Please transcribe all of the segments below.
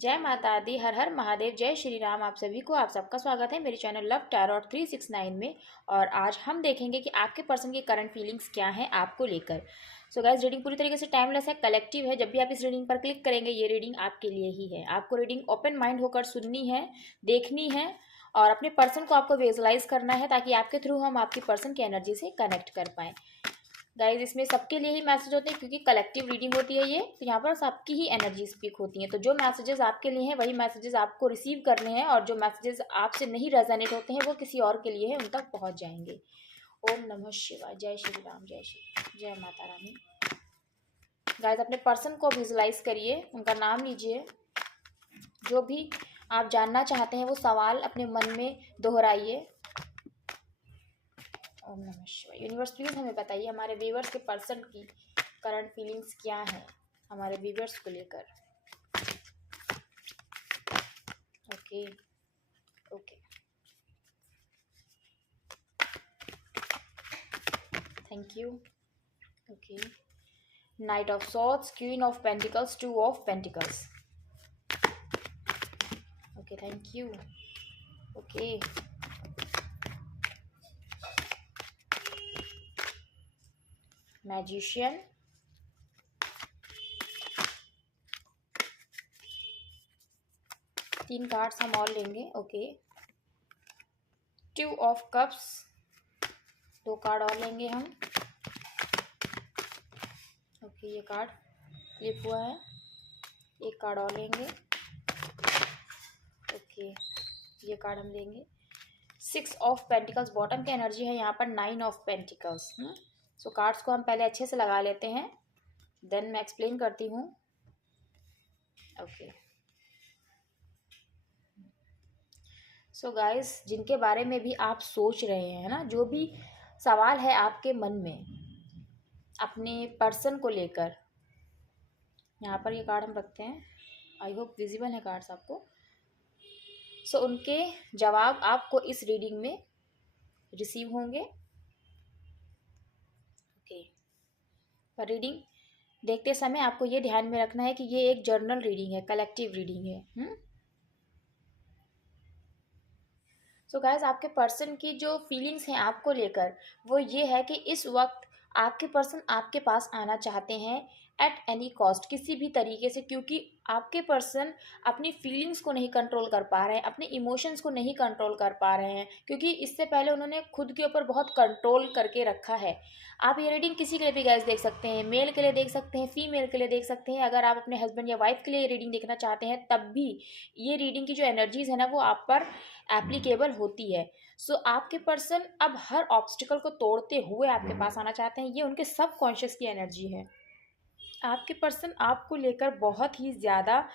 जय माता दी, हर हर महादेव, जय श्री राम। आप सभी को आप सबका स्वागत है मेरे चैनल लव टैरोट 369 में। और आज हम देखेंगे कि आपके पर्सन की करंट फीलिंग्स क्या हैं आपको लेकर। सो गाइस, रीडिंग पूरी तरीके से टाइमलेस है, कलेक्टिव है। जब भी आप इस रीडिंग पर क्लिक करेंगे ये रीडिंग आपके लिए ही है। आपको रीडिंग ओपन माइंड होकर सुननी है, देखनी है और अपने पर्सन को आपको विजुअलाइज करना है ताकि आपके थ्रू हम आपकी पर्सन की एनर्जी से कनेक्ट कर पाएँ। गाइज, इसमें सबके लिए ही मैसेज होते हैं क्योंकि कलेक्टिव रीडिंग होती है ये, तो यहाँ पर सबकी ही एनर्जी स्पीक होती है। तो जो मैसेजेस आपके लिए हैं वही मैसेजेस आपको रिसीव करने हैं और जो मैसेजेस आपसे नहीं रेजोनेट होते हैं वो किसी और के लिए है, उन तक पहुँच जाएंगे। ओम नमः शिवाय, जय श्री राम, जय माता रानी। गाइज, अपने पर्सन को विजुलाइज करिए, उनका नाम लीजिए, जो भी आप जानना चाहते हैं वो सवाल अपने मन में दोहराइए। ओम नमः शिवाय। यूनिवर्स प्लीज हमें बताइए हमारे व्यूअर्स के पर्सन की करंट फीलिंग्स क्या है हमारे व्यूअर्स को लेकर। Okay okay, thank you. Okay, night of swords, queen of pentacles, two of pentacles. Okay, thank you. Okay, magician, तीन कार्ड्स हम और लेंगे। ओके, टू ऑफ कप्स, दो कार्ड और लेंगे हम। ओके, ये कार्ड फ्लिप हुआ है, एक कार्ड और लेंगे। ओके, ये कार्ड हम लेंगे। सिक्स ऑफ पेंटिकल्स, बॉटम की एनर्जी है यहाँ पर। Nine of pentacles. So cards को हम पहले अच्छे से लगा लेते हैं, देन मैं एक्सप्लेन करती हूँ। ओके, सो गाइस, जिनके बारे में भी आप सोच रहे हैं ना, जो भी सवाल है आपके मन में अपने पर्सन को लेकर, यहाँ पर ये कार्ड हम रखते हैं। आई होप विजिबल है कार्ड्स आपको। सो उनके जवाब आपको इस रीडिंग में रिसीव होंगे। ओके, पर रीडिंग देखते समय आपको ये ध्यान में रखना है कि ये एक जर्नल रीडिंग है, कलेक्टिव रीडिंग है। सो गाइस, आपके पर्सन की जो फीलिंग्स हैं आपको लेकर वो ये है कि इस वक्त आपके पर्सन आपके पास आना चाहते हैं एट एनी कॉस्ट, किसी भी तरीके से, क्योंकि आपके पर्सन अपनी फीलिंग्स को नहीं कंट्रोल कर पा रहे हैं, अपने इमोशंस को नहीं कंट्रोल कर पा रहे हैं, क्योंकि इससे पहले उन्होंने खुद के ऊपर बहुत कंट्रोल करके रखा है। आप ये रीडिंग किसी के लिए भी गैस देख सकते हैं, मेल के लिए देख सकते हैं, फीमेल के लिए देख सकते हैं। अगर आप अपने हस्बैंड या वाइफ के लिए रीडिंग देखना चाहते हैं तब भी ये रीडिंग की जो एनर्जीज है ना वो आप पर एप्लीकेबल होती है। सो आपके पर्सन अब हर ऑब्स्टिकल को तोड़ते हुए आपके पास आना चाहते हैं, ये उनके सब कॉन्शियस की एनर्जी है। आपके पर्सन आपको लेकर बहुत ही ज़्यादा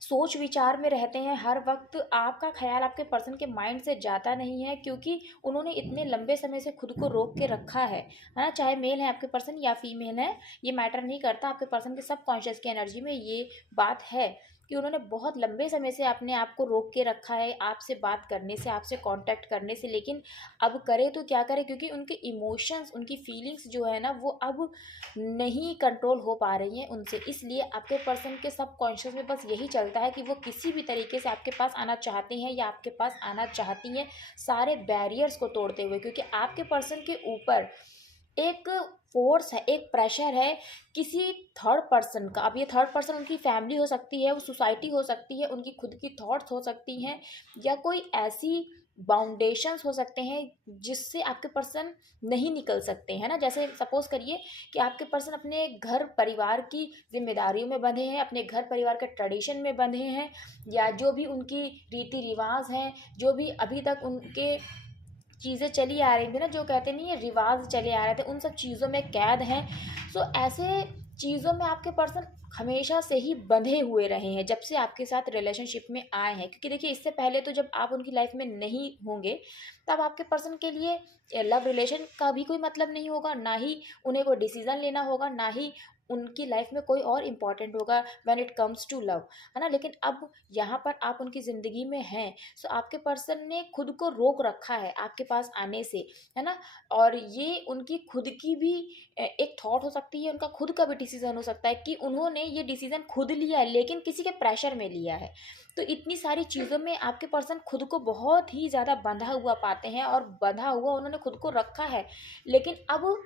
सोच विचार में रहते हैं, हर वक्त आपका ख्याल आपके पर्सन के माइंड से जाता नहीं है, क्योंकि उन्होंने इतने लंबे समय से खुद को रोक के रखा है ना। चाहे मेल है आपके पर्सन या फीमेल है, ये मैटर नहीं करता। आपके पर्सन के सब कॉन्शियस की एनर्जी में ये बात है कि उन्होंने बहुत लंबे समय से अपने आप को रोक के रखा है आपसे बात करने से, आपसे कांटेक्ट करने से। लेकिन अब करे तो क्या करे, क्योंकि उनके इमोशंस, उनकी फीलिंग्स जो है ना वो अब नहीं कंट्रोल हो पा रही हैं उनसे। इसलिए आपके पर्सन के सब कॉन्शियस में बस यही चलता है कि वो किसी भी तरीके से आपके पास आना चाहते हैं या आपके पास आना चाहती हैं, सारे बैरियर्स को तोड़ते हुए, क्योंकि आपके पर्सन के ऊपर एक फोर्स है, एक प्रेशर है किसी थर्ड पर्सन का। अब ये थर्ड पर्सन उनकी फैमिली हो सकती है, वो सोसाइटी हो सकती है, उनकी खुद की थॉट्स हो सकती हैं, या कोई ऐसी बाउंडेशंस हो सकते हैं जिससे आपके पर्सन नहीं निकल सकते हैं ना। जैसे सपोज करिए कि आपके पर्सन अपने घर परिवार की जिम्मेदारियों में बंधे हैं, अपने घर परिवार के ट्रेडिशन में बंधे हैं, या जो भी उनकी रीति रिवाज हैं, जो भी अभी तक उनके चीज़ें चली आ रही थी ना, जो कहते नहीं है रिवाज चले आ रहे थे, उन सब चीज़ों में कैद हैं। सो ऐसे चीज़ों में आपके पर्सन हमेशा से ही बंधे हुए रहे हैं जब से आपके साथ रिलेशनशिप में आए हैं। क्योंकि देखिए, इससे पहले तो जब आप उनकी लाइफ में नहीं होंगे तब आपके पर्सन के लिए लव रिलेशन का भी कोई मतलब नहीं होगा, ना ही उन्हें कोई डिसीज़न लेना होगा, ना ही उनकी लाइफ में कोई और इम्पोर्टेंट होगा when it comes to love, है ना। लेकिन अब यहाँ पर आप उनकी ज़िंदगी में हैं, सो आपके पर्सन ने खुद को रोक रखा है आपके पास आने से, है ना। और ये उनकी खुद की भी एक थॉट हो सकती है, उनका खुद का भी डिसीजन हो सकता है कि उन्होंने ये डिसीजन खुद लिया है लेकिन किसी के प्रेशर में लिया है। तो इतनी सारी चीज़ों में आपके पर्सन खुद को बहुत ही ज़्यादा बंधा हुआ पाते हैं और बंधा हुआ उन्होंने खुद को रखा है। लेकिन अब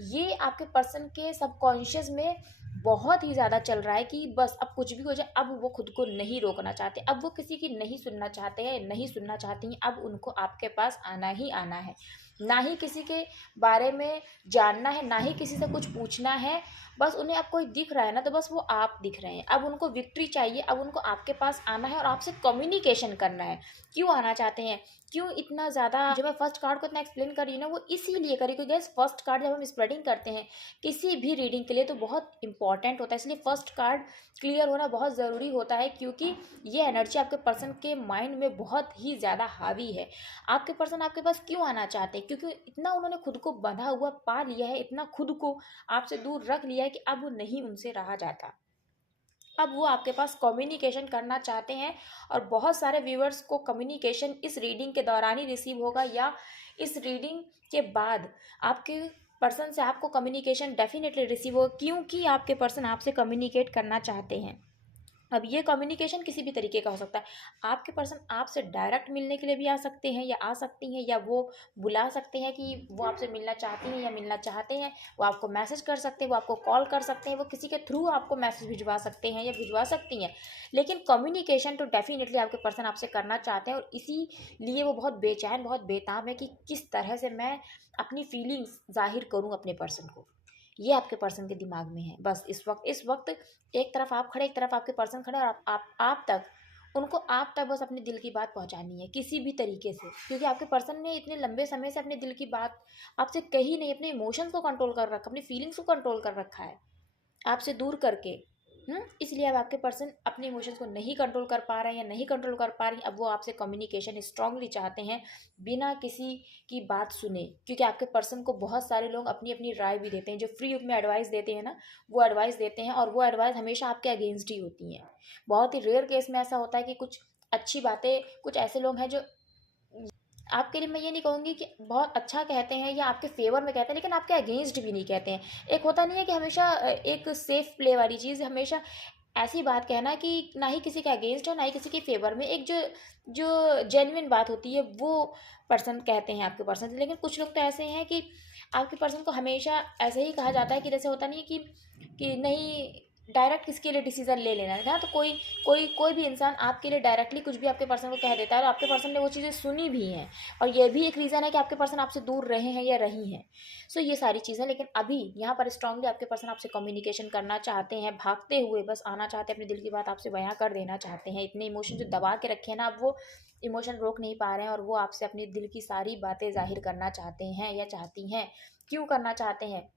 ये आपके पर्सन के सबकॉन्शियस में बहुत ही ज़्यादा चल रहा है कि बस अब कुछ भी हो जाए, अब वो खुद को नहीं रोकना चाहते, अब वो किसी की नहीं सुनना चाहते हैं, नहीं सुनना चाहती हैं, अब उनको आपके पास आना ही आना है। ना ही किसी के बारे में जानना है, ना ही किसी से कुछ पूछना है, बस उन्हें अब कोई दिख रहा है ना तो बस वो आप दिख रहे हैं। अब उनको विक्ट्री चाहिए, अब उनको आपके पास आना है और आपसे कम्युनिकेशन करना है। क्यों आना चाहते हैं, क्यों इतना ज़्यादा, जो मैं फर्स्ट कार्ड को इतना एक्सप्लेन कर रही हूँ ना, वो इसीलिए करी क्योंकि गाइस फर्स्ट कार्ड जब हम स्प्रेडिंग करते हैं किसी भी रीडिंग के लिए तो बहुत इंपॉर्टेंट होता है, इसलिए फर्स्ट कार्ड क्लियर होना बहुत ज़रूरी होता है क्योंकि ये एनर्जी आपके पर्सन के माइंड में बहुत ही ज़्यादा हावी है। आपके पर्सन आपके पास क्यों आना चाहते हैं, क्योंकि इतना उन्होंने खुद को बंधा हुआ पा लिया है, इतना खुद को आपसे दूर रख लिया है कि अब वो नहीं उनसे रहा जाता। अब वो आपके पास कम्युनिकेशन करना चाहते हैं और बहुत सारे व्यूअर्स को कम्युनिकेशन इस रीडिंग के दौरान ही रिसीव होगा या इस रीडिंग के बाद आपके पर्सन से आपको कम्युनिकेशन डेफिनेटली रिसीव होगा, क्योंकि आपके पर्सन आपसे कम्युनिकेट करना चाहते हैं। अब ये कम्युनिकेशन किसी भी तरीके का हो सकता है। आपके पर्सन आपसे डायरेक्ट मिलने के लिए भी आ सकते हैं या आ सकती हैं, या वो बुला सकते हैं कि वो आपसे मिलना चाहती हैं या मिलना चाहते हैं, वो आपको मैसेज कर सकते हैं, वो आपको कॉल कर सकते हैं, वो किसी के थ्रू आपको मैसेज भिजवा सकते हैं या भिजवा सकती हैं। लेकिन कम्युनिकेशन तो डेफिनेटली आपके पर्सन आपसे करना चाहते हैं और इसीलिए वो बहुत बेचैन, बहुत बेताब है कि किस तरह से मैं अपनी फीलिंग्स ज़ाहिर करूँ अपने पर्सन को। ये आपके पर्सन के दिमाग में है। बस इस वक्त एक तरफ आप खड़े, एक तरफ आपके पर्सन खड़े और आप तक, उनको आप तक बस अपने दिल की बात पहुंचानी है किसी भी तरीके से, क्योंकि आपके पर्सन ने इतने लंबे समय से अपने दिल की बात आपसे कही नहीं, अपने इमोशंस को कंट्रोल कर रखा, अपनी फीलिंग्स को कंट्रोल कर रखा है आपसे दूर करके। इसलिए अब आपके पर्सन अपने इमोशंस को नहीं कंट्रोल कर पा रहे हैं या नहीं कंट्रोल कर पा रही, अब वो आपसे कम्युनिकेशन स्ट्रांगली चाहते हैं बिना किसी की बात सुने, क्योंकि आपके पर्सन को बहुत सारे लोग अपनी अपनी राय भी देते हैं, जो फ्री में एडवाइस देते हैं ना, वो एडवाइस देते हैं और वो एडवाइस हमेशा आपके अगेंस्ट ही होती हैं। बहुत ही रेयर केस में ऐसा होता है कि कुछ अच्छी बातें, कुछ ऐसे लोग हैं जो आपके लिए, मैं ये नहीं कहूँगी कि बहुत अच्छा कहते हैं या आपके फेवर में कहते हैं, लेकिन आपके अगेंस्ट भी नहीं कहते हैं। एक होता नहीं है कि हमेशा एक सेफ प्ले वाली चीज़, हमेशा ऐसी बात कहना कि ना ही किसी के अगेंस्ट है ना ही किसी के फेवर में, एक जो जो जेन्युइन बात होती है वो पर्सन कहते हैं आपके पर्सन से। लेकिन कुछ लोग तो ऐसे हैं कि आपके पर्सन को हमेशा ऐसे ही कहा जाता है कि जैसे होता नहीं है कि नहीं, डायरेक्ट किसके लिए डिसीजन ले लेना है ना, तो कोई कोई कोई भी इंसान आपके लिए डायरेक्टली कुछ भी आपके पर्सन को कह देता है और आपके पर्सन ने वो चीज़ें सुनी भी हैं, और ये भी एक रीज़न है कि आपके पर्सन आपसे दूर रहे हैं या रही हैं। सो ये सारी चीज़ें, लेकिन अभी यहाँ पर स्ट्रांगली आपके पर्सन आपसे कम्युनिकेशन करना चाहते हैं, भागते हुए बस आना चाहते हैं, अपने दिल की बात आपसे बयां कर देना चाहते हैं। इतने इमोशन जो दबा के रखे हैं ना, अब वो इमोशन रोक नहीं पा रहे हैं और वो आपसे अपने दिल की सारी बातें जाहिर करना चाहते हैं या चाहती हैं। क्यों करना चाहते हैं,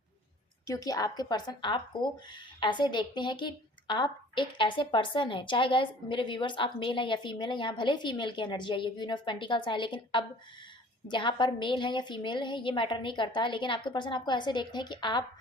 क्योंकि आपके पर्सन आपको ऐसे देखते हैं कि आप एक ऐसे पर्सन हैं, चाहे गाइस मेरे व्यूवर्स आप मेल हैं या फीमेल हैं, यहाँ भले फीमेल की एनर्जी आई है, क्वीन ऑफ पेंटिकल्स है, लेकिन अब यहाँ पर मेल है या फीमेल है ये मैटर नहीं करता, लेकिन आपके पर्सन आपको ऐसे देखते हैं कि आप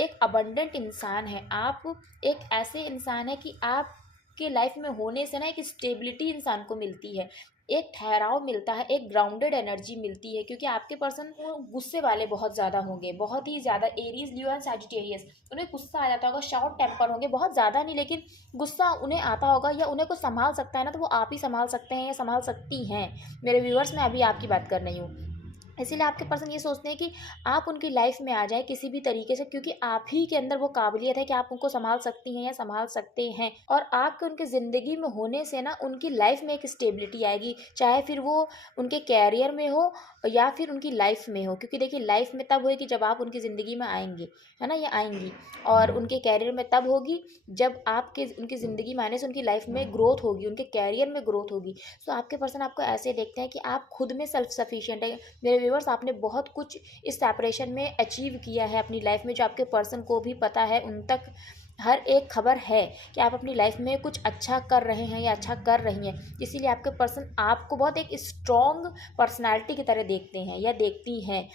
एक अबंडेंट इंसान है, आप एक ऐसे इंसान है कि आपके लाइफ में होने से ना एक स्टेबिलिटी इंसान को मिलती है, एक ठहराव मिलता है, एक ग्राउंडेड एनर्जी मिलती है, क्योंकि आपके पर्सन वो गुस्से वाले बहुत ज़्यादा होंगे, बहुत ही ज़्यादा, एरीज लियो एंड सैजिटेरियस, उन्हें गुस्सा आ जाता होगा, शॉर्ट टेम्पर होंगे, बहुत ज़्यादा नहीं लेकिन गुस्सा उन्हें आता होगा, या उन्हें कुछ संभाल सकता है ना तो वो आप ही संभाल सकते हैं या संभाल सकती हैं। मेरे व्यूअर्स, मैं अभी आपकी बात कर रही हूँ। इसीलिए आपके पर्सन ये सोचते हैं कि आप उनकी लाइफ में आ जाए किसी भी तरीके से, क्योंकि आप ही के अंदर वो काबिलियत है कि आप उनको संभाल सकती हैं या संभाल सकते हैं, और आपके उनके ज़िंदगी में होने से ना उनकी लाइफ में एक स्टेबिलिटी आएगी, चाहे फिर वो उनके कैरियर में हो या फिर उनकी लाइफ में हो। क्योंकि देखिए लाइफ में तब होगी जब आप उनकी ज़िंदगी में आएंगे, है ना, ये आएंगी, और उनके कैरियर में तब होगी जब आपके उनकी ज़िंदगी में आने से उनकी लाइफ में ग्रोथ होगी, उनके कैरियर में ग्रोथ होगी। सो आपके पर्सन आपको ऐसे देखते हैं कि आप खुद में सेल्फ सफिशिएंट है। मेरे व्यूवर्स, आपने बहुत कुछ इस सेपरेशन में अचीव किया है अपनी लाइफ में, जो आपके पर्सन को भी पता है, उन तक हर एक खबर है कि आप अपनी लाइफ में कुछ अच्छा कर रहे हैं या अच्छा कर रही हैं। इसीलिए आपके पर्सन आपको बहुत एक स्ट्रॉन्ग पर्सनालिटी की तरह देखते हैं या देखती हैं।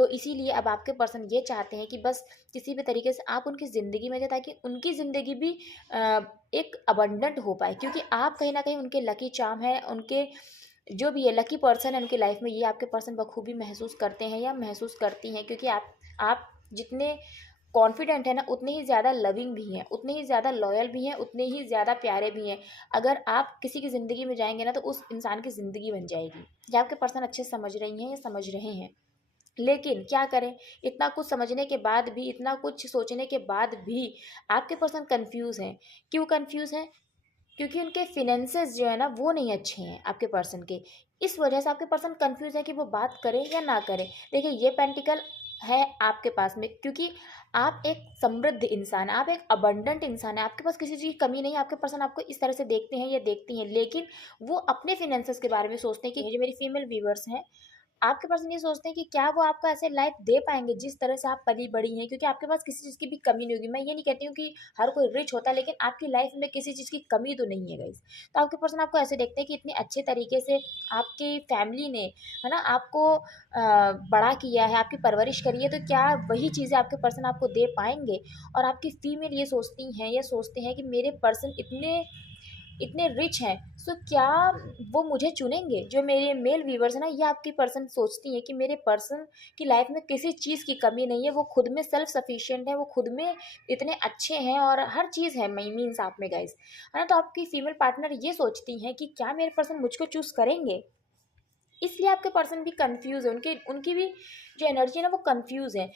तो इसीलिए अब आपके पर्सन ये चाहते हैं कि बस किसी भी तरीके से आप उनकी ज़िंदगी में जाए, ताकि उनकी ज़िंदगी भी एक अबंडेंट हो पाए, क्योंकि आप कहीं न कहीं उनके लकी चार्म हैं, उनके जो भी है लकी पर्सन है उनकी लाइफ में, ये आपके पर्सन बखूबी महसूस करते हैं या महसूस करती हैं, क्योंकि आप जितने कॉन्फिडेंट है ना, उतने ही ज़्यादा लविंग भी हैं, उतने ही ज़्यादा लॉयल भी हैं, उतने ही ज़्यादा प्यारे भी हैं। अगर आप किसी की ज़िंदगी में जाएंगे ना, तो उस इंसान की ज़िंदगी बन जाएगी। ये आपके पर्सन अच्छे से समझ रही हैं या समझ रहे हैं। लेकिन क्या करें, इतना कुछ समझने के बाद भी, इतना कुछ सोचने के बाद भी आपके पर्सन कन्फ्यूज़ हैं। क्यों कन्फ्यूज़ हैं? क्योंकि उनके फिनेंसेस जो है ना, वो नहीं अच्छे हैं आपके पर्सन के। इस वजह से आपके पर्सन कंफ्यूज है कि वो बात करें या ना करें। देखिए, ये पेंटिकल है आपके पास में, क्योंकि आप एक समृद्ध इंसान हैं, आप एक अबंडेंट इंसान हैं, आपके पास किसी चीज़ की कमी नहीं है। आपके पर्सन आपको इस तरह से देखते हैं या देखती हैं, लेकिन वो अपने फिनेंसेस के बारे में सोचते हैं कि जो मेरी फीमेल व्यूवर्स हैं, आपके पर्सन ये सोचते हैं कि क्या वो आपको ऐसे लाइफ दे पाएँगे जिस तरह से आप पली-बड़ी हैं, क्योंकि आपके पास किसी चीज़ की भी कमी नहीं होगी। मैं ये नहीं कहती हूँ कि हर कोई रिच होता है, लेकिन आपकी लाइफ में किसी चीज़ की कमी तो नहीं है गाइज़। तो आपके पर्सन आपको ऐसे देखते हैं कि इतने अच्छे तरीके से आपकी फैमिली ने, है ना, आपको बड़ा किया है, आपकी परवरिश करी है, तो क्या वही चीज़ें आपके पर्सन आपको दे पाएँगे? और आपकी फीमेल ये सोचती हैं या सोचते हैं कि मेरे पर्सन इतने इतने रिच हैं, सो क्या वो मुझे चुनेंगे? जो मेरे मेल व्यूअर्स हैं ना, ये आपकी पर्सन सोचती हैं कि मेरे पर्सन की लाइफ में किसी चीज़ की कमी नहीं है, वो खुद में सेल्फ सफिशिएंट है, वो खुद में इतने अच्छे हैं और हर चीज़ है मीन्स आप में गाइज़, है ना? तो आपकी फीमेल पार्टनर ये सोचती हैं कि क्या मेरे पर्सन मुझको चूज़ करेंगे? इसलिए आपके पर्सन भी कन्फ्यूज़ है, उनकी उनकी भी जो एनर्जी है ना, वो कन्फ्यूज़ है।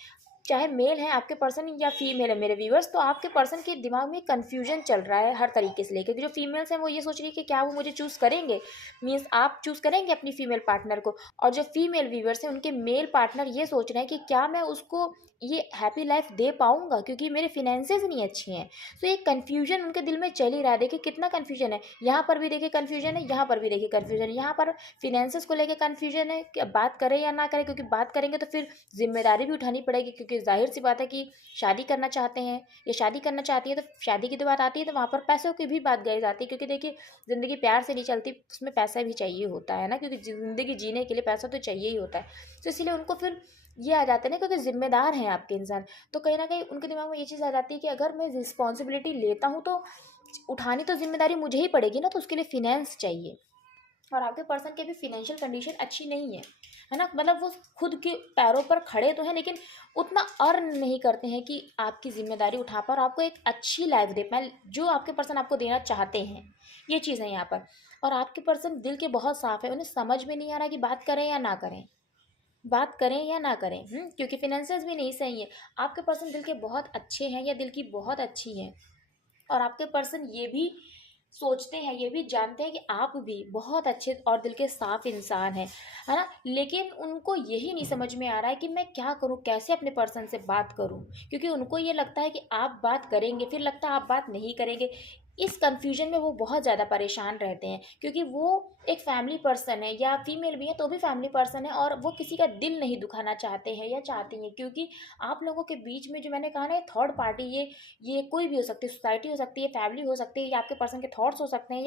चाहे मेल है आपके पर्सन या फीमेल है मेरे व्यूअर्स, तो आपके पर्सन के दिमाग में कन्फ्यूजन चल रहा है हर तरीके से लेके, क्योंकि जो फीमेल्स हैं वो ये सोच रही है कि क्या वो मुझे चूज़ करेंगे, मीन्स आप चूज़ करेंगे अपनी फीमेल पार्टनर को। और जो फीमेल व्यूअर्स हैं उनके मेल पार्टनर ये सोच रहे हैं कि क्या मैं उसको ये हैप्पी लाइफ दे पाऊंगा, क्योंकि मेरे फिनेंसेस नहीं अच्छे हैं। तो ये कन्फ्यूजन उनके दिल में चल ही रहा है। देखिए कितना कन्फ्यूजन है, यहाँ पर भी देखिए कन्फ्यूजन है, यहाँ पर भी देखिए कन्फ्यूजन है। यहाँ पर फिनेंसेस को लेके कन्फ्यूजन है कि अब बात करें या ना करें, क्योंकि बात करेंगे तो फिर ज़िम्मेदारी भी उठानी पड़ेगी, क्योंकि ज़ाहिर-सी बात है कि शादी करना चाहते हैं या शादी करना चाहती है, तो शादी की तो बात आती है, तो वहाँ पर पैसों की भी बात गई जाती है, क्योंकि देखिए ज़िंदगी प्यार से नहीं चलती, उसमें पैसा भी चाहिए होता है ना, क्योंकि ज़िंदगी जीने के लिए पैसा तो चाहिए ही होता है। तो इसीलिए उनको फिर ये आ जाता है ना, क्योंकि ज़िम्मेदार हैं आपके इंसान, तो कहीं न कहीं उनके दिमाग में ये चीज़ आ जाती है कि अगर मैं रिस्पॉन्सिबिलिटी लेता हूँ, तो उठानी तो ज़िम्मेदारी मुझे ही पड़ेगी ना, तो उसके लिए फ़िनांस चाहिए। और आपके पर्सन की भी फाइनेंशियल कंडीशन अच्छी नहीं है ना? मतलब वो खुद के पैरों पर खड़े तो हैं, लेकिन उतना अर्न नहीं करते हैं कि आपकी ज़िम्मेदारी उठा पाएँ और आपको एक अच्छी लाइफ़ दे पाएँ, जो आपके पर्सन आपको देना चाहते हैं। ये चीज़ है यहाँ पर। और आपके पर्सन दिल के बहुत साफ़ है, उन्हें समझ में नहीं आ रहा कि बात करें या ना करें, बात करें या ना करें, क्योंकि फाइनेंसेस भी नहीं सही है। आपके पर्सन दिल के बहुत अच्छे हैं या दिल की बहुत अच्छी हैं, और आपके पर्सन ये भी सोचते हैं, ये भी जानते हैं कि आप भी बहुत अच्छे और दिल के साफ इंसान हैं, है ना? लेकिन उनको यही नहीं समझ में आ रहा है कि मैं क्या करूँ, कैसे अपने पर्सन से बात करूँ? क्योंकि उनको ये लगता है कि आप बात करेंगे, फिर लगता है आप बात नहीं करेंगे। इस कन्फ्यूजन में वो बहुत ज़्यादा परेशान रहते हैं, क्योंकि वो एक फैमिली पर्सन है या फीमेल भी है तो भी फैमिली पर्सन है, और वो किसी का दिल नहीं दुखाना चाहते हैं या चाहती हैं, क्योंकि आप लोगों के बीच में जो मैंने कहा ना, थर्ड पार्टी, ये कोई भी हो सकती है, सोसाइटी हो सकती है, फैमिली हो सकती है, या आपके पर्सन के थॉट्स हो सकते हैं,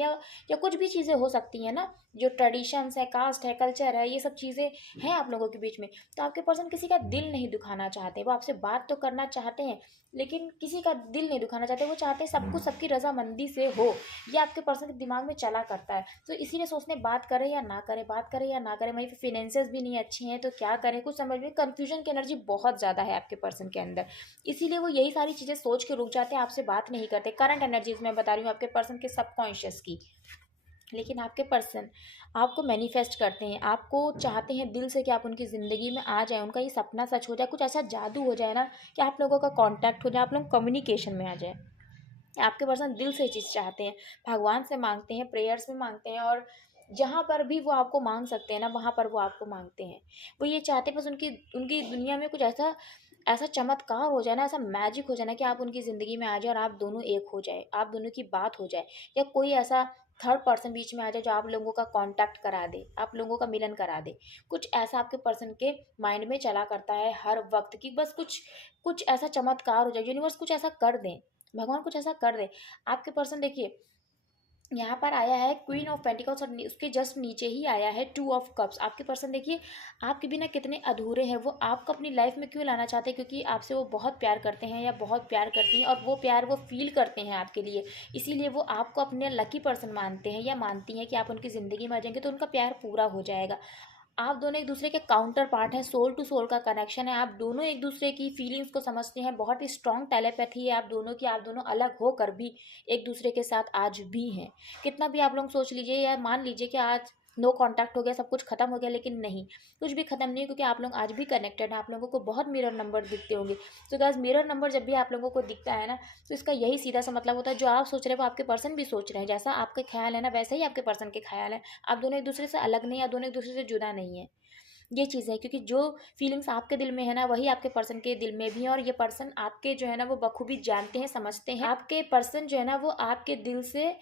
या कुछ भी चीज़ें हो सकती हैं ना, जो ट्रेडिशंस है, कास्ट है, कल्चर है, ये सब चीज़ें हैं आप लोगों के बीच में। तो आपके पर्सन किसी का दिल नहीं दुखाना चाहते, वो आपसे बात तो करना चाहते हैं, लेकिन किसी का दिल नहीं दुखाना चाहते, वो चाहते हैं सब कुछ सबकी रजामंदी से हो। ये आपके पर्सन के दिमाग में चला करता है, तो इसीलिए सोचते हैं बात करें या ना करें, बात करें या ना करें। वहीं फिनेंसेस भी नहीं अच्छे हैं, तो क्या करें, कुछ समझ में, कन्फ्यूजन की एनर्जी बहुत ज़्यादा है आपके पर्सन के अंदर। इसीलिए वो यही सारी चीज़ें सोच के रुक जाते हैं, आपसे बात नहीं करते। करंट एनर्जीज मैं बता रही हूँ आपके पर्सन के सबकॉन्शियस की। लेकिन आपके पर्सन आपको मैनिफेस्ट करते हैं, आपको चाहते हैं दिल से कि आप उनकी ज़िंदगी में आ जाएँ, उनका ये सपना सच हो जाए, कुछ ऐसा जादू हो जाए ना कि आप लोगों का कॉन्टैक्ट हो जाए, आप लोग कम्युनिकेशन में आ जाए। आपके पर्सन दिल से ये चीज़ चाहते हैं, भगवान से माँगते हैं, प्रेयर्स में माँगते हैं, और जहाँ पर भी वो आपको माँग सकते हैं ना, वहाँ पर वो आपको माँगते हैं। वो ये चाहते हैं बस उनकी उनकी दुनिया में कुछ ऐसा ऐसा चमत्कार हो जाए ना, ऐसा मैजिक हो जाए ना कि आप उनकी ज़िंदगी में आ जाएँ और आप दोनों एक हो जाए, आप दोनों की बात हो जाए, या कोई ऐसा थर्ड पर्सन बीच में आ जाए जो आप लोगों का कॉन्टैक्ट करा दे, आप लोगों का मिलन करा दे। कुछ ऐसा आपके पर्सन के माइंड में चला करता है हर वक़्त कि बस कुछ कुछ ऐसा चमत्कार हो जाए, यूनिवर्स कुछ ऐसा कर दें, भगवान कुछ ऐसा कर दे। आपके पर्सन देखिए, यहाँ पर आया है क्वीन ऑफ पेंटिकल्स और उसके जस्ट नीचे ही आया है टू ऑफ कप्स। आपके पर्सन देखिए आपके बिना कितने अधूरे हैं, वो आपको अपनी लाइफ में क्यों लाना चाहते हैं, क्योंकि आपसे वो बहुत प्यार करते हैं या बहुत प्यार करती हैं, और वो प्यार वो फील करते हैं आपके लिए, इसीलिए वो आपको अपने लकी पर्सन मानते हैं या मानती हैं कि आप उनकी ज़िंदगी में आ जाएंगे तो उनका प्यार पूरा हो जाएगा। आप दोनों एक दूसरे के काउंटर पार्ट हैं, सोल टू सोल का कनेक्शन है, आप दोनों एक दूसरे की फीलिंग्स को समझते हैं, बहुत ही स्ट्रॉन्ग टेलीपैथी है आप दोनों की, आप दोनों अलग होकर भी एक दूसरे के साथ आज भी हैं। कितना भी आप लोग सोच लीजिए या मान लीजिए कि आज नो कांटेक्ट हो गया, सब कुछ खत्म हो गया, लेकिन नहीं, कुछ भी खत्म नहीं है, क्योंकि आप लोग आज भी कनेक्टेड हैं। आप लोगों को बहुत मिरर नंबर दिखते होंगे। तो गाइस मिरर नंबर जब भी आप लोगों को दिखता है ना, तो इसका यही सीधा सा मतलब होता है, जो आप सोच रहे हैं वो आपके पर्सन भी सोच रहे हैं, जैसा आपके ख्याल है ना वैसा ही आपके पर्सन के ख्याल है। आप दोनों एक दूसरे से अलग नहीं, आप दोनों एक दूसरे से जुदा नहीं है। ये चीज़ है, क्योंकि जो फीलिंग्स आपके दिल में है ना वही आपके पर्सन के दिल में भी है, और ये पर्सन आपके जो है ना वो बखूबी जानते हैं, समझते हैं। आपके पर्सन जो है ना वो आपके दिल से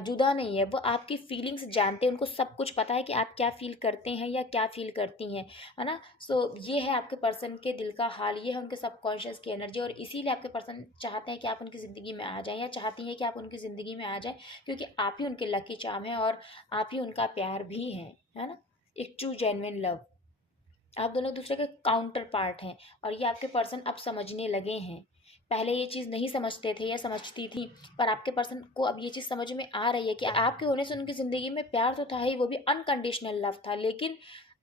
जुदा नहीं है, वो आपकी फीलिंग्स जानते हैं, उनको सब कुछ पता है कि आप क्या फील करते हैं या क्या फील करती हैं, है ना। सो ये है आपके पर्सन के दिल का हाल, ये है उनके सबकॉन्शियस की एनर्जी, और इसीलिए आपके पर्सन चाहते हैं कि आप उनकी ज़िंदगी में आ जाएं या चाहती हैं कि आप उनकी ज़िंदगी में आ जाएं, क्योंकि आप ही उनके लकी चार्म हैं और आप ही उनका प्यार भी हैं, है ना। एक ट्रू जेन्युइन लव। आप दोनों एक दूसरे के काउंटर पार्ट हैं, और ये आपके पर्सन अब समझने लगे हैं। पहले ये चीज़ नहीं समझते थे या समझती थी, पर आपके पर्सन को अब ये चीज़ समझ में आ रही है कि आपके होने से उनकी ज़िंदगी में प्यार तो था ही, वो भी अनकंडीशनल लव था, लेकिन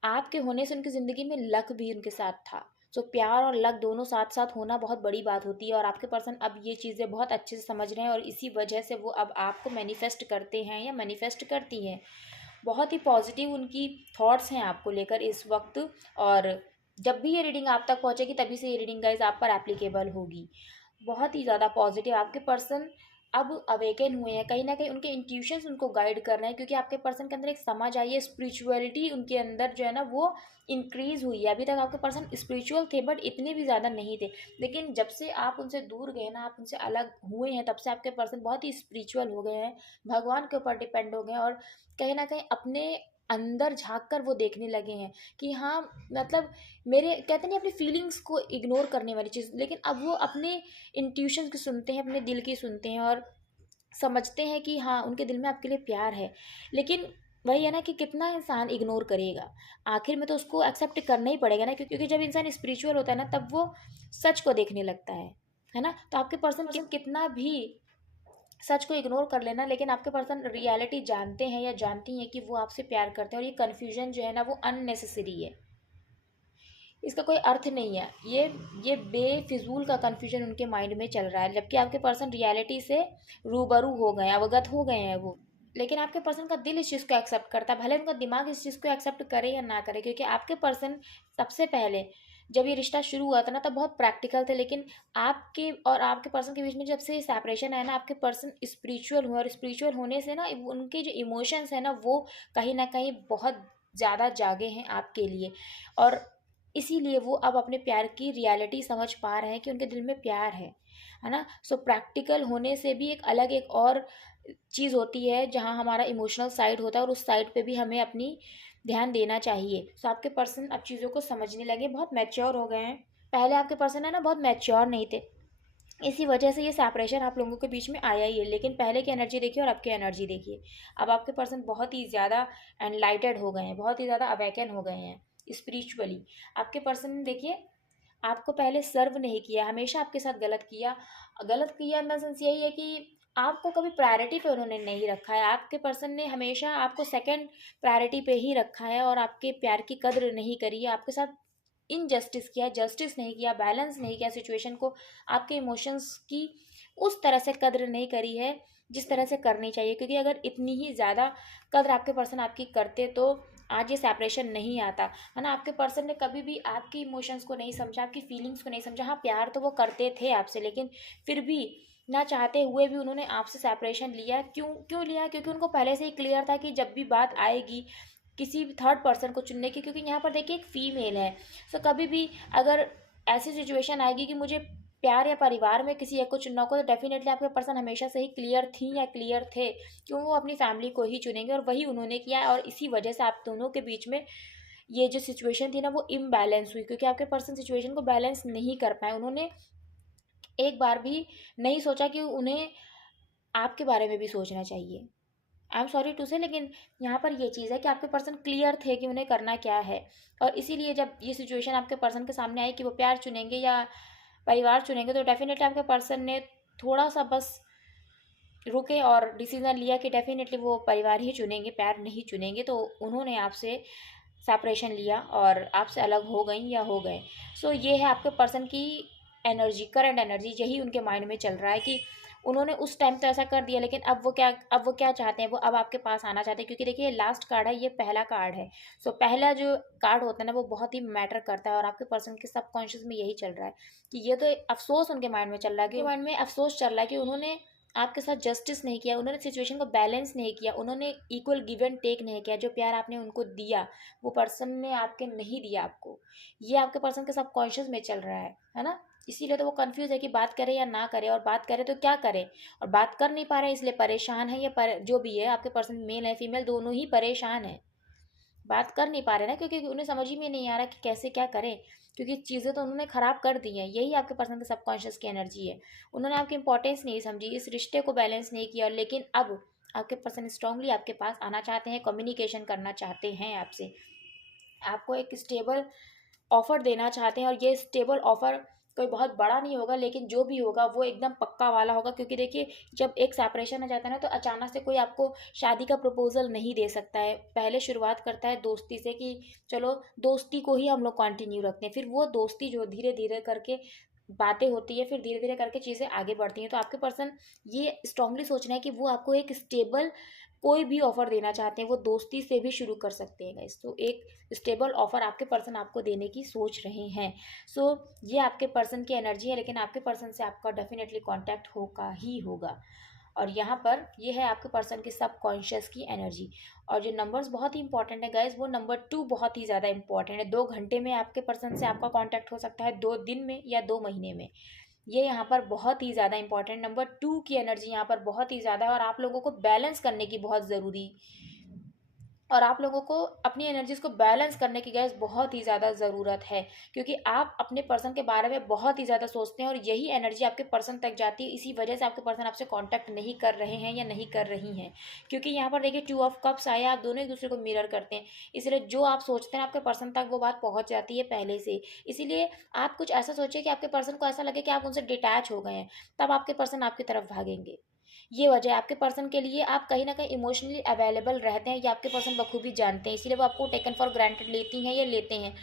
आपके होने से उनकी ज़िंदगी में लक भी उनके साथ था। सो प्यार और लक दोनों साथ साथ होना बहुत बड़ी बात होती है, और आपके पर्सन अब ये चीज़ें बहुत अच्छे से समझ रहे हैं, और इसी वजह से वो अब आपको मैनिफेस्ट करते हैं या मैनिफेस्ट करती हैं। बहुत ही पॉजिटिव उनकी थॉट्स हैं आपको लेकर इस वक्त, और जब भी ये रीडिंग आप तक पहुंचेगी तभी से ये रीडिंग गाइज आप पर एप्लीकेबल होगी। बहुत ही ज़्यादा पॉजिटिव आपके पर्सन अब अवेकन हुए हैं, कहीं ना कहीं उनके इंट्यूशंस उनको गाइड कर रहे हैं, क्योंकि आपके पर्सन के अंदर एक समझ आई है, स्पिरिचुअलिटी उनके अंदर जो है ना वो इंक्रीज हुई है। अभी तक आपके पर्सन स्पिरिचुअल थे बट इतने भी ज़्यादा नहीं थे, लेकिन जब से आप उनसे दूर गए ना, आप उनसे अलग हुए हैं, तब से आपके पर्सन बहुत ही स्पिरिचुअल हो गए हैं, भगवान के ऊपर डिपेंड हो गए हैं, और कहीं न कहीं अपने अंदर झाँक कर वो देखने लगे हैं कि हाँ, मतलब मेरे कहते नहीं अपनी फीलिंग्स को इग्नोर करने वाली चीज़, लेकिन अब वो अपने इंट्यूशंस की सुनते हैं, अपने दिल की सुनते हैं, और समझते हैं कि हाँ, उनके दिल में आपके लिए प्यार है। लेकिन वही है ना कि कितना इंसान इग्नोर करेगा? आखिर में तो उसको एक्सेप्ट करना ही पड़ेगा ना, क्योंकि जब इंसान स्पिरिचुअल होता है ना तब वो सच को देखने लगता है ना? तो आपके पर्सन कितना भी सच को इग्नोर कर लेना, लेकिन आपके पर्सन रियलिटी जानते हैं या जानती हैं कि वो आपसे प्यार करते हैं, और ये कन्फ्यूजन जो है ना वो अननेसेसरी है, इसका कोई अर्थ नहीं है। ये बेफिजूल का कन्फ्यूजन उनके माइंड में चल रहा है, जबकि आपके पर्सन रियलिटी से रूबरू हो गए हैं, अवगत हो गए हैं वो। लेकिन आपके पर्सन का दिल इस चीज़ को एक्सेप्ट करता है, भले उनका दिमाग इस चीज़ को एक्सेप्ट करे या ना करे, क्योंकि आपके पर्सन सबसे पहले जब ये रिश्ता शुरू हुआ था ना तब बहुत प्रैक्टिकल थे, लेकिन आपके और आपके पर्सन के बीच में जब से सेपरेशन है ना, आपके पर्सन स्पिरिचुअल हुए, और स्पिरिचुअल होने से ना उनके जो इमोशंस है ना वो कहीं ना कहीं बहुत ज़्यादा जागे हैं आपके लिए, और इसीलिए वो अब अपने प्यार की रियलिटी समझ पा रहे हैं कि उनके दिल में प्यार है ना। सो प्रैक्टिकल होने से भी एक अलग एक और चीज़ होती है जहाँ हमारा इमोशनल साइड होता है, और उस साइड पे भी हमें अपनी ध्यान देना चाहिए। सो आपके पर्सन अब चीज़ों को समझने लगे, बहुत मैच्योर हो गए हैं। पहले आपके पर्सन है ना बहुत मैच्योर नहीं थे, इसी वजह से ये सेपरेशन आप लोगों के बीच में आया ही है। लेकिन पहले की एनर्जी देखिए और अब की एनर्जी देखिए, अब आपके पर्सन बहुत ही ज़्यादा एनलाइटेड हो गए हैं, बहुत ही ज़्यादा अवेकन हो गए हैं स्पिरिचुअली। आपके पर्सन ने देखिए आपको पहले सर्व नहीं किया, हमेशा आपके साथ गलत किया। गलत किया इन द सेंस यही है कि आपको कभी प्रायोरिटी पे उन्होंने नहीं रखा है। आपके पर्सन ने हमेशा आपको सेकंड प्रायोरिटी पे ही रखा है, और आपके प्यार की कद्र नहीं करी है, आपके साथ इनजस्टिस किया, जस्टिस नहीं किया, बैलेंस नहीं किया सिचुएशन को, आपके इमोशंस की उस तरह से कद्र नहीं करी है जिस तरह से करनी चाहिए। क्योंकि अगर इतनी ही ज़्यादा कद्र आपके पर्सन आपकी करते तो आज ये सेपरेशन नहीं आता, है ना। आपके पर्सन ने कभी भी आपकी इमोशंस को नहीं समझा, आपकी फीलिंग्स को नहीं समझा। हाँ, प्यार तो वो करते थे आपसे, लेकिन फिर भी ना चाहते हुए भी उन्होंने आपसे सेपरेशन लिया। क्यों क्यों लिया? क्योंकि उनको पहले से ही क्लियर था कि जब भी बात आएगी किसी भी थर्ड पर्सन को चुनने की, क्योंकि यहाँ पर देखिए एक फ़ीमेल है, सो कभी भी अगर ऐसी सिचुएशन आएगी कि मुझे प्यार या परिवार में किसी एक को चुनना होगा, तो डेफिनेटली आपके पर्सन हमेशा से ही क्लियर थी या क्लियर थे क्यों वो अपनी फैमिली को ही चुनेंगे, और वही उन्होंने किया है। और इसी वजह से आप दोनों के बीच में ये जो सिचुएशन थी ना वो इम्बैलेंस हुई, क्योंकि आपके पर्सन सिचुएशन को बैलेंस नहीं कर पाए। उन्होंने एक बार भी नहीं सोचा कि उन्हें आपके बारे में भी सोचना चाहिए। आई एम सॉरी टू से, लेकिन यहाँ पर ये चीज़ है कि आपके पर्सन क्लियर थे कि उन्हें करना क्या है। और इसीलिए जब ये सिचुएशन आपके पर्सन के सामने आई कि वो प्यार चुनेंगे या परिवार चुनेंगे, तो डेफिनेटली आपके पर्सन ने थोड़ा सा बस रुके और डिसीजन लिया कि डेफिनेटली वो परिवार ही चुनेंगे, प्यार नहीं चुनेंगे। तो उन्होंने आपसे सेपरेशन लिया और आपसे अलग हो गई या हो गए। सो ये है आपके पर्सन की एनर्जी, करंट एनर्जी, यही उनके माइंड में चल रहा है कि उन्होंने उस टाइम तो ऐसा कर दिया, लेकिन अब वो क्या चाहते हैं, वो अब आपके पास आना चाहते हैं। क्योंकि देखिए, लास्ट कार्ड है, ये पहला कार्ड है। सो पहला जो कार्ड होता है ना, वो बहुत ही मैटर करता है, और आपके पर्सन के सबकॉन्शियस में यही चल रहा है कि ये तो एक अफसोस उनके माइंड में चल रहा है, कि माइंड में अफसोस चल रहा है कि उन्होंने आपके साथ जस्टिस नहीं किया, उन्होंने सिचुएशन को बैलेंस नहीं किया, उन्होंने इक्वल गिव एंड टेक नहीं किया। जो प्यार आपने उनको दिया, वो पर्सन ने आपके नहीं दिया आपको। ये आपके पर्सन के सबकॉन्शियस में चल रहा है ना। इसीलिए तो वो कंफ्यूज है कि बात करे या ना करे, और बात करे तो क्या करे, और बात कर नहीं पा रहे इसलिए परेशान है। जो भी है, आपके पर्सन मेल है फीमेल दोनों ही परेशान है, बात कर नहीं पा रहे ना, क्योंकि उन्हें समझ ही में नहीं आ रहा कि कैसे क्या करें। क्योंकि चीज़ें तो उन्होंने ख़राब कर दी हैं, यही आपके पर्सन के सबकॉन्शियस की एनर्जी है। उन्होंने आपकी इंपॉर्टेंस नहीं समझी, इस रिश्ते को बैलेंस नहीं किया, लेकिन अब आपके पर्सन स्ट्रांगली आपके पास आना चाहते हैं, कम्युनिकेशन करना चाहते हैं आपसे, आपको एक स्टेबल ऑफ़र देना चाहते हैं। और ये स्टेबल ऑफ़र कोई बहुत बड़ा नहीं होगा, लेकिन जो भी होगा वो एकदम पक्का वाला होगा। क्योंकि देखिए, जब एक सेपरेशन आ जाता है ना, तो अचानक से कोई आपको शादी का प्रपोजल नहीं दे सकता है। पहले शुरुआत करता है दोस्ती से कि चलो दोस्ती को ही हम लोग कंटिन्यू रखते हैं, फिर वो दोस्ती जो धीरे धीरे करके बातें होती है, फिर धीरे धीरे करके चीज़ें आगे बढ़ती हैं। तो आपके पर्सन ये स्ट्रांगली सोच रहे हैं कि वो आपको एक स्टेबल कोई भी ऑफ़र देना चाहते हैं, वो दोस्ती से भी शुरू कर सकते हैं गाइस। तो एक स्टेबल ऑफ़र आपके पर्सन आपको देने की सोच रहे हैं। सो ये आपके पर्सन की एनर्जी है, लेकिन आपके पर्सन से आपका डेफिनेटली कांटेक्ट होगा ही होगा। और यहाँ पर ये है आपके पर्सन के सबकॉन्शियस की एनर्जी। और जो नंबर्स बहुत ही इंपॉर्टेंट है गाइस, वो नंबर 2 बहुत ही ज़्यादा इंपॉर्टेंट है। 2 घंटे में आपके पर्सन से आपका कांटेक्ट हो सकता है, 2 दिन में या 2 महीने में। ये यहाँ पर बहुत ही ज़्यादा इंपॉर्टेंट, नंबर 2 की एनर्जी यहाँ पर बहुत ही ज़्यादा है। और आप लोगों को बैलेंस करने की बहुत ज़रूरी, और आप लोगों को अपनी एनर्जीज को बैलेंस करने की गैस बहुत ही ज़्यादा ज़रूरत है। क्योंकि आप अपने पर्सन के बारे में बहुत ही ज़्यादा सोचते हैं, और यही एनर्जी आपके पर्सन तक जाती है। इसी वजह से आपके पर्सन आपसे कांटेक्ट नहीं कर रहे हैं या नहीं कर रही हैं। क्योंकि यहाँ पर देखिए 2 ऑफ कप्स आया, आप दोनों एक दूसरे को मिरर करते हैं। इसलिए जो आप सोचते हैं आपके पर्सन तक वो बात पहुँच जाती है पहले से। इसीलिए आप कुछ ऐसा सोचिए कि आपके पर्सन को ऐसा लगे कि आप उनसे डिटैच हो गए हैं, तब आपके पर्सन आपकी तरफ भागेंगे। ये वजह है आपके पर्सन के लिए, आप कहीं ना कहीं इमोशनली अवेलेबल रहते हैं, ये आपके पर्सन बखूबी जानते हैं। इसीलिए वो आपको टेकन फॉर ग्रांटेड लेती हैं या लेते हैं,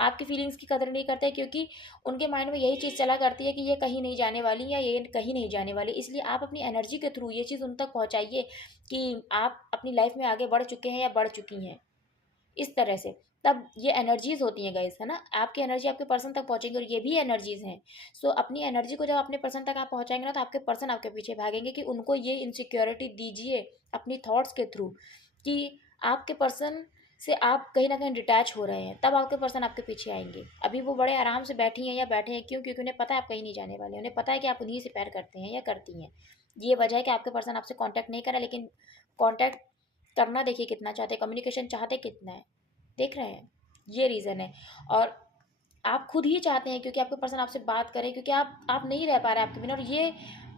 आपकी फीलिंग्स की कदर नहीं करते, क्योंकि उनके माइंड में यही चीज़ चला करती है कि ये कहीं नहीं जाने वाली या ये कहीं नहीं जाने वाली। इसलिए आप अपनी एनर्जी के थ्रू ये चीज़ उन तक पहुँचाइए कि आप अपनी लाइफ में आगे बढ़ चुके हैं या बढ़ चुकी हैं, इस तरह से। तब ये एनर्जीज होती हैं गाइस, है ना, आपकी एनर्जी आपके पर्सन तक पहुंचेंगी, और ये भी एनर्जीज हैं। सो अपनी एनर्जी को जब अपने पर्सन तक आप पहुंचाएंगे ना, तो आपके पर्सन आपके पीछे भागेंगे कि उनको ये इनसिक्योरिटी दीजिए अपनी थॉट्स के थ्रू कि आपके पर्सन से आप कहीं ना कहीं डिटैच हो रहे हैं, तब आपके पर्सन आपके पीछे आएंगे। अभी वो बड़े आराम से बैठी हैं या बैठे हैं, क्यों? क्योंकि उन्हें पता है आप कहीं नहीं जाने वाले, उन्हें पता है कि आप उन्हीं से प्यार करते हैं या करती हैं। ये वजह है कि आपके पर्सन आपसे कॉन्टैक्ट नहीं करा, लेकिन कॉन्टैक्ट करना देखिए कितना चाहते हैं, कम्युनिकेशन चाहते कितना है, देख रहे हैं, ये रीज़न है। और आप खुद ही चाहते हैं क्योंकि आपके पर्सन आपसे बात करे, क्योंकि आप नहीं रह पा रहे आपके बिना। और ये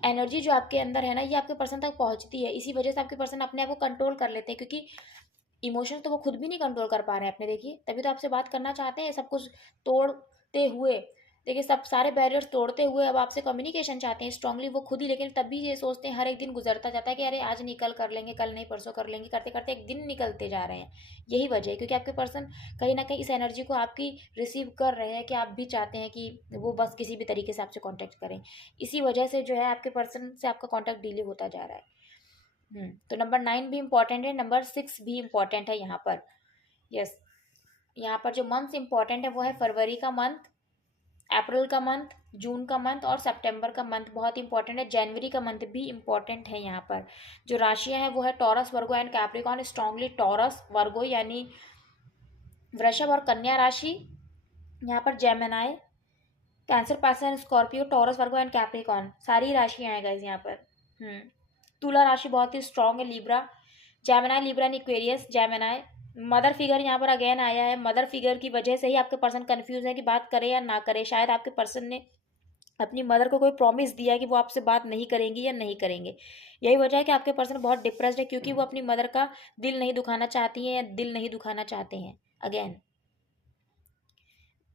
एनर्जी जो आपके अंदर है ना, ये आपके पर्सन तक पहुंचती है, इसी वजह से आपके पर्सन अपने आप को कंट्रोल कर लेते हैं। क्योंकि इमोशन तो वो खुद भी नहीं कंट्रोल कर पा रहे हैं अपने, देखिए तभी तो आपसे बात करना चाहते हैं, सब कुछ तोड़ते हुए, देखिए सब सारे बैरियर्स तोड़ते हुए अब आपसे कम्युनिकेशन चाहते हैं स्ट्रांगली वो खुद ही। लेकिन तब भी ये सोचते हैं, हर एक दिन गुजरता जाता है कि अरे आज नहीं कल कर लेंगे, कल नहीं परसों कर लेंगे, करते करते एक दिन निकलते जा रहे हैं। यही वजह है, क्योंकि आपके पर्सन कहीं ना कहीं इस एनर्जी को आपकी रिसीव कर रहे हैं कि आप भी चाहते हैं कि वो बस किसी भी तरीके से आपसे कॉन्टैक्ट करें। इसी वजह से जो है आपके पर्सन से आपका कॉन्टैक्ट डिले होता जा रहा है। तो नंबर 9 भी इम्पॉर्टेंट है, नंबर 6 भी इम्पॉर्टेंट है यहाँ पर। यस, यहाँ पर जो मंथ्स इम्पॉर्टेंट है वो है फरवरी का मंथ, अप्रैल का मंथ, जून का मंथ और सितंबर का मंथ बहुत इंपॉर्टेंट है। जनवरी का मंथ भी इम्पॉर्टेंट है। यहाँ पर जो राशियाँ हैं वो है Taurus, Virgo and Capricorn. Strongly Taurus, Virgo यानी वृषभ और कन्या राशि, यहाँ पर Gemini, Cancer, Pisces and Scorpio, Taurus, Virgo and Capricorn सारी राशियाँ हैं गाइस यहाँ पर। तुला राशि बहुत ही स्ट्रांग है, Libra, Gemini, Libra and Aquarius, Gemini. Mother figure यहाँ पर अगेन आया है, मदर फिगर की वजह से ही आपके पर्सन कंफ्यूज है कि बात करे या ना करे। शायद आपके पर्सन ने अपनी मदर को कोई प्रॉमिस दिया है कि वो आपसे बात नहीं करेंगी या नहीं करेंगे। यही वजह है कि आपके पर्सन बहुत डिप्रेस्ड है, क्योंकि वो अपनी मदर का दिल नहीं दुखाना चाहती हैं या दिल नहीं दुखाना चाहते हैं। Again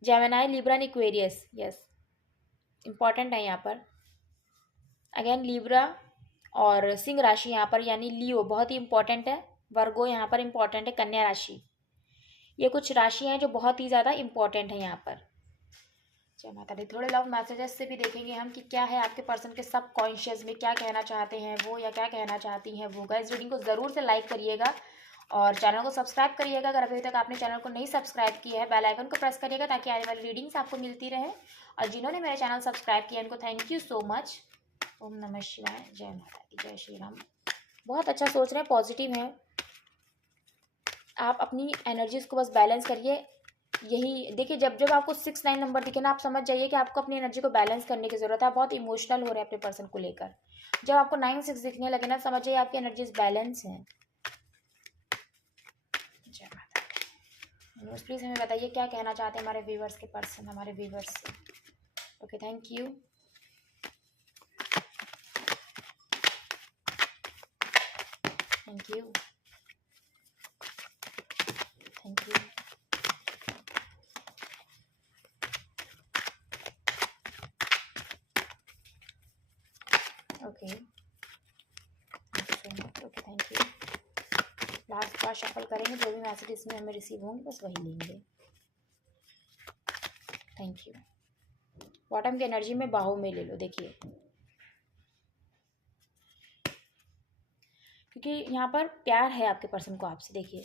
Gemini, Libra, Aquarius, yes important है यहाँ पर। अगेन लिब्रा और सिंह राशि यहाँ पर, यानी लियो बहुत ही इंपॉर्टेंट है। वर्गो यहाँ पर इंपॉर्टेंट है, कन्या राशि। ये कुछ राशि हैं जो बहुत ही ज़्यादा इंपॉर्टेंट है यहाँ पर। जय माता दी। थोड़े लव मैसेजेस से भी देखेंगे हम कि क्या है आपके पर्सन के सब कॉन्शियस में, क्या कहना चाहते हैं वो या क्या कहना चाहती हैं वो। गाइस रीडिंग को ज़रूर से लाइक करिएगा और चैनल को सब्सक्राइब करिएगा अगर अभी तक आपने चैनल को नहीं सब्सक्राइब किया है। बेल आइकन को प्रेस करिएगा ताकि आने वाली रीडिंग्स आपको मिलती रहे। और जिन्होंने मेरा चैनल सब्सक्राइब किया उनको थैंक यू सो मच। ओम नमः शिवाय। जय माता दी, जय श्री राम। बहुत अच्छा सोच रहे हैं, पॉजिटिव हैं आप। अपनी एनर्जीज को बस बैलेंस करिए। यही देखिए, जब जब आपको 6 9 नंबर दिखे ना, आप समझ जाइए कि आपको अपनी एनर्जी को बैलेंस करने की जरूरत है। आप बहुत इमोशनल हो रहे हैं अपने पर्सन को लेकर। जब आपको 9 6 दिखने लगे ना, समझ जाइए आपकी एनर्जीज बैलेंस हैं। जय माता दी। प्लीज हमें बताइए क्या कहना चाहते हैं हमारे व्यूवर्स के पर्सन, हमारे व्यूवर्स से। Okay, thank you. Thank you, thank you. Okay, thank you so much. Okay, thank you. Last bar shuffle करेंगे, जो भी मैसेज इसमें हमें रिसीव होंगे बस वही लेंगे। Thank you. बॉटम की एनर्जी में बाहों में ले लो। देखिए, क्योंकि यहाँ पर प्यार है आपके पर्सन को आपसे। देखिए,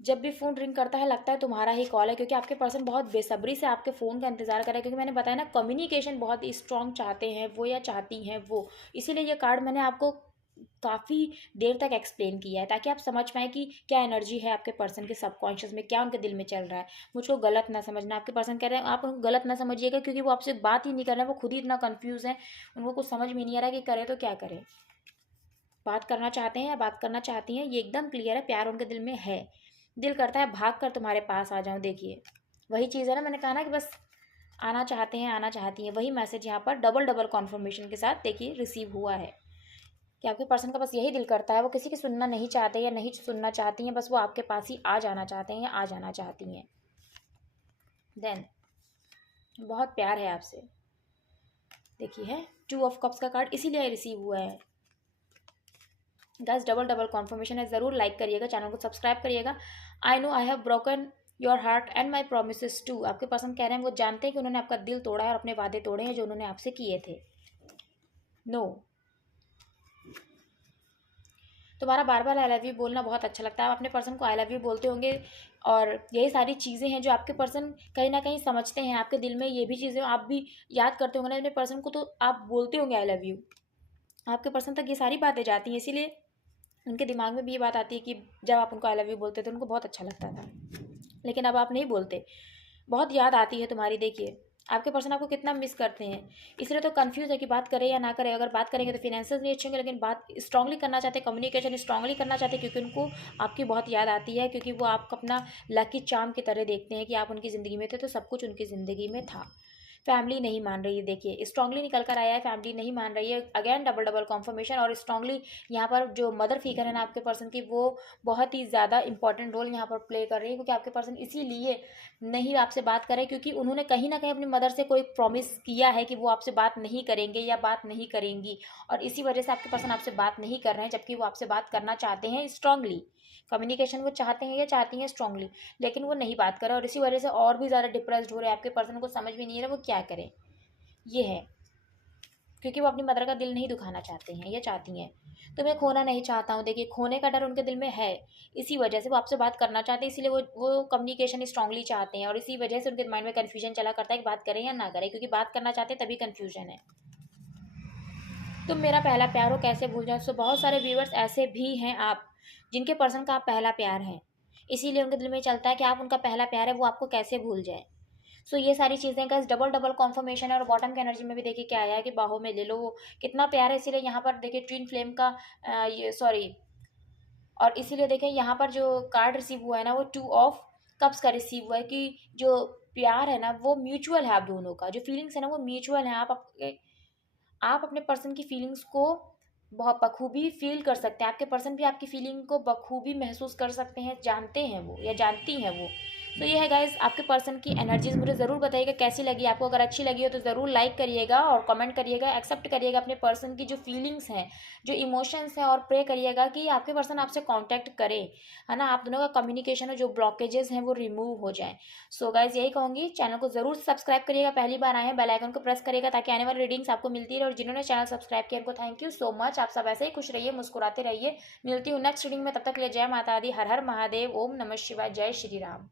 जब भी फ़ोन रिंग करता है लगता है तुम्हारा ही कॉल है, क्योंकि आपके पर्सन बहुत बेसब्री से आपके फ़ोन का इंतज़ार कर रहे हैं। क्योंकि मैंने बताया ना, कम्युनिकेशन बहुत स्ट्रॉन्ग चाहते हैं वो या चाहती हैं वो। इसीलिए ये कार्ड मैंने आपको काफ़ी देर तक एक्सप्लेन किया है, ताकि आप समझ पाएँ कि क्या एनर्जी है आपके पर्सन के सबकॉन्शियस में, क्या उनके दिल में चल रहा है। मुझको गलत ना समझना। आपके पर्सन कह रहे हैं, आप उनको गलत ना समझिएगा, क्योंकि वो आपसे बात ही नहीं कर रहे हैं। वो खुद ही इतना कन्फ्यूज़ है, उनको कुछ समझ में नहीं आ रहा कि करें तो क्या करें। बात करना चाहते हैं या बात करना चाहती हैं, ये एकदम क्लियर है। प्यार उनके दिल में है। दिल करता है भाग कर तुम्हारे पास आ जाऊं। देखिए, वही चीज़ है ना, मैंने कहा ना कि बस आना चाहते हैं, आना चाहती हैं। वही मैसेज यहाँ पर डबल डबल कॉन्फर्मेशन के साथ देखिए रिसीव हुआ है कि आपके पर्सन का बस यही दिल करता है। वो किसी की सुनना नहीं चाहते या नहीं सुनना चाहती हैं, बस वो आपके पास ही आ जाना चाहते हैं या आ जाना चाहती हैं। देन बहुत प्यार है आपसे। देखिए, है 2 ऑफ कप्स का कार्ड, इसीलिए रिसीव हुआ है। गाइस डबल डबल कॉन्फर्मेशन है, ज़रूर लाइक करिएगा, चैनल को सब्सक्राइब करिएगा। I know I have broken your heart and my promise too. आपके पर्सन कह रहे हैं वो जानते हैं कि उन्होंने आपका दिल तोड़ा है और अपने वादे तोड़े हैं जो उन्होंने आपसे किए थे। नो, तुम्हारा बार बार आई लव यू बोलना बहुत अच्छा लगता है। आप अपने पर्सन को आई लव यू बोलते होंगे, और यही सारी चीज़ें हैं जो आपके पर्सन कहीं ना कहीं समझते हैं। आपके दिल में ये भी चीज़ें आप भी याद करते होंगे ना अपने पर्सन को, तो आप बोलते होंगे आई लव यू। आपके पर्सन तक ये सारी बातें जाती हैं, इसीलिए उनके दिमाग में भी ये बात आती है कि जब आप उनको आई लव यू बोलते थे उनको बहुत अच्छा लगता था, लेकिन अब आप नहीं बोलते। बहुत याद आती है तुम्हारी। देखिए, आपके पर्सन आपको कितना मिस करते हैं, इसलिए तो कंफ्यूज है कि बात करें या ना करें। अगर बात करेंगे तो फिनेंसेस नहीं अच्छे होंगे, लेकिन बात स्ट्रांगली करना चाहते हैं, कम्युनिकेशन स्ट्रांगली करना चाहते हैं, क्योंकि उनको आपकी बहुत याद आती है। क्योंकि वो आपको अपना लकी चार्म की तरह देखते हैं कि आप उनकी ज़िंदगी में थे तो सब कुछ उनकी ज़िंदगी में था। फैमिली नहीं मान रही है। देखिए, स्ट्रांगली निकल कर आया है, फैमिली नहीं मान रही है। Again double double conformation. और स्ट्रांगली यहाँ पर जो मदर फिगर है ना आपके पर्सन की, वो बहुत ही ज़्यादा इंपॉर्टेंट रोल यहाँ पर प्ले कर रही है। क्योंकि आपके पर्सन इसीलिए नहीं आपसे बात करें, क्योंकि उन्होंने कहीं ना कहीं अपनी मदर से कोई प्रॉमिस किया है कि वो आपसे बात नहीं करेंगे या बात नहीं करेंगी, और इसी वजह से आपके पर्सन आपसे बात नहीं कर रहे हैं, जबकि वो आपसे बात करना चाहते हैं स्ट्रांगली। कम्युनिकेशन वो चाहते हैं या चाहती हैं स्ट्रांगली, लेकिन वो नहीं बात कर रहे, और इसी वजह से और भी ज़्यादा डिप्रेस्ड हो रहे हैं। आपके पर्सन को समझ में नहीं आ रहा वो क्या करें। ये है क्योंकि वो अपनी मदर का दिल नहीं दुखाना चाहते हैं या चाहती हैं। तो मैं खोना नहीं चाहता हूँ। देखिए, खोने का डर उनके दिल में है, इसी वजह से वो आपसे बात करना चाहते हैं। इसीलिए वो कम्युनिकेशन स्ट्रांगली चाहते हैं, और इसी वजह से उनके माइंड में कन्फ्यूजन चला करता है कि बात करें या ना करें। क्योंकि बात करना चाहते हैं तभी कन्फ्यूजन है। तुम मेरा पहला प्यार हो कैसे भूल जाओ। सो बहुत सारे व्यूवर्स ऐसे भी हैं आप, जिनके पर्सन का आप पहला प्यार है, इसीलिए उनके दिल में चलता है कि आप उनका पहला प्यार है, वो आपको कैसे भूल जाए। सो ये सारी चीज़ें का डबल डबल कॉन्फर्मेशन है। और बॉटम की एनर्जी में भी देखिए क्या आया है कि बाहों में ले लो। वो कितना प्यार है, इसीलिए यहाँ पर देखिए ट्विन फ्लेम का ये सॉरी, और इसीलिए देखिए यहाँ पर जो कार्ड रिसीव हुआ है ना, वो 2 ऑफ कप्स का रिसीव हुआ है कि जो प्यार है ना वो म्यूचुअल है, आप दोनों का जो फीलिंग्स है ना वो म्यूचुअल है। आप अपने पर्सन की फीलिंग्स को बहुत बखूबी फील कर सकते हैं, आपके पर्सन भी आपकी फीलिंग को बखूबी महसूस कर सकते हैं, जानते हैं वो या जानती हैं वो। तो ये है गाइज आपके पर्सन की एनर्जीज। मुझे ज़रूर बताइएगा कैसी लगी आपको। अगर अच्छी लगी हो तो ज़रूर लाइक करिएगा और कमेंट करिएगा, एक्सेप्ट करिएगा अपने पर्सन की जो फीलिंग्स हैं, जो इमोशंस हैं, और प्रे करिएगा कि आपके पर्सन आपसे कांटेक्ट करे, है ना, आप दोनों का कम्युनिकेशन में जो ब्लॉकेजेस हैं वो रिमूव हो जाए। सो गाइज यही कहूँगी, चैनल को ज़रूर सब्सक्राइब करिएगा, पहली बार आए हैं बेल आइकन को प्रेस करिएगा ताकि आने वाली रीडिंग्स आपको मिलती रहे। और जिन्होंने चैनल सब्सक्राइब किया उनको थैंक यू सो मच। आप सब ऐसे ही खुश रहिए, मुस्कुराते रहिए। मिलती हूँ नेक्स्ट रीडिंग में, तब तक के लिए जय माता दी, हर हर महादेव, ओम नमः शिवाय, जय श्री राम।